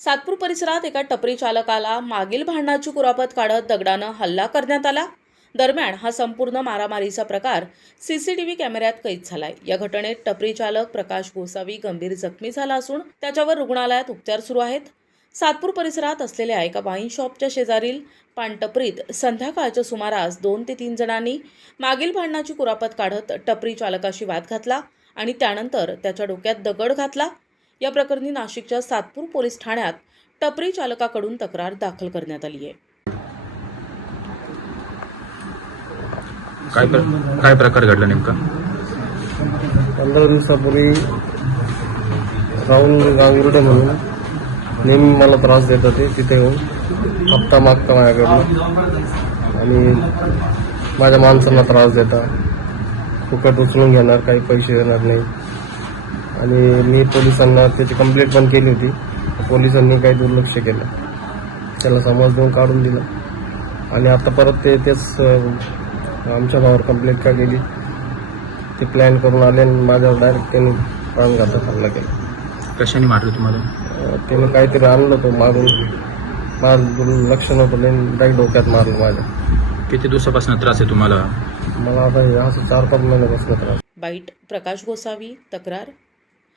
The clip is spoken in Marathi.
सातपूर परिसरात एका टपरी चालकाला मागील भांडणाची कुरापत काढत दगडानं हल्ला करण्यात आला. दरम्यान हा संपूर्ण मारामारीचा प्रकार सीसीटीव्ही कॅमेऱ्यात कैद झालाय. या घटनेत टपरी चालक प्रकाश गोसावी गंभीर जखमी झाला असून त्याच्यावर रुग्णालयात उपचार सुरू आहेत. सातपूर परिसरात असलेल्या एका वाईन शॉपच्या शेजारील पानटपरीत संध्याकाळच्या सुमारास दोन ते तीन जणांनी मागील भांडणाची कुरापत काढत टपरी चालकाशी वाद घातला आणि त्यानंतर त्याच्या डोक्यात दगड घातला. या प्रकरणी नाशिकच्या सातपूर पोलीस ठाण्यात टपरी चालकाकडून तक्रार दाखल करण्यात आली आहे. काय प्र- काय प्रकार घडला नेमका? पंधरा दिवसापूर्वी राहुल गांगुर्डे म्हणून नेहमी मला त्रास देत होते तिथे येऊन हप्ता मागता माझ्याकडनं. आणि माझ्या माणसांना त्रास देता. फुकट उचलून घेणार काही पैसे देणार नाही. आणि मी पोलिसांना त्याची कंप्लेंट पण केली होती. पोलिसांनी काही दुर्लक्ष केलं. त्याला समज देऊन काढून दिलं. आणि आता परत ते तेच आमच्या भावावर कंप्लेंट का केली? ते प्लॅन करून आले आणि माझ्यावर डायरेक्ट त्यांनी प्राणघातक हल्ला केला. कशाने मारलं तुम्हाला? त्यानं काहीतरी आणलं तो मारून. माझं लक्ष नव्हतं त्यांनी डायरेक्ट डोक्यात मारलं माझ्या. किती दिवसापासून त्रास आहे तुम्हाला? मला आता हे असं चार पाच महिन्यापासून त्रास. बाईट प्रकाश गोसावी तक्रार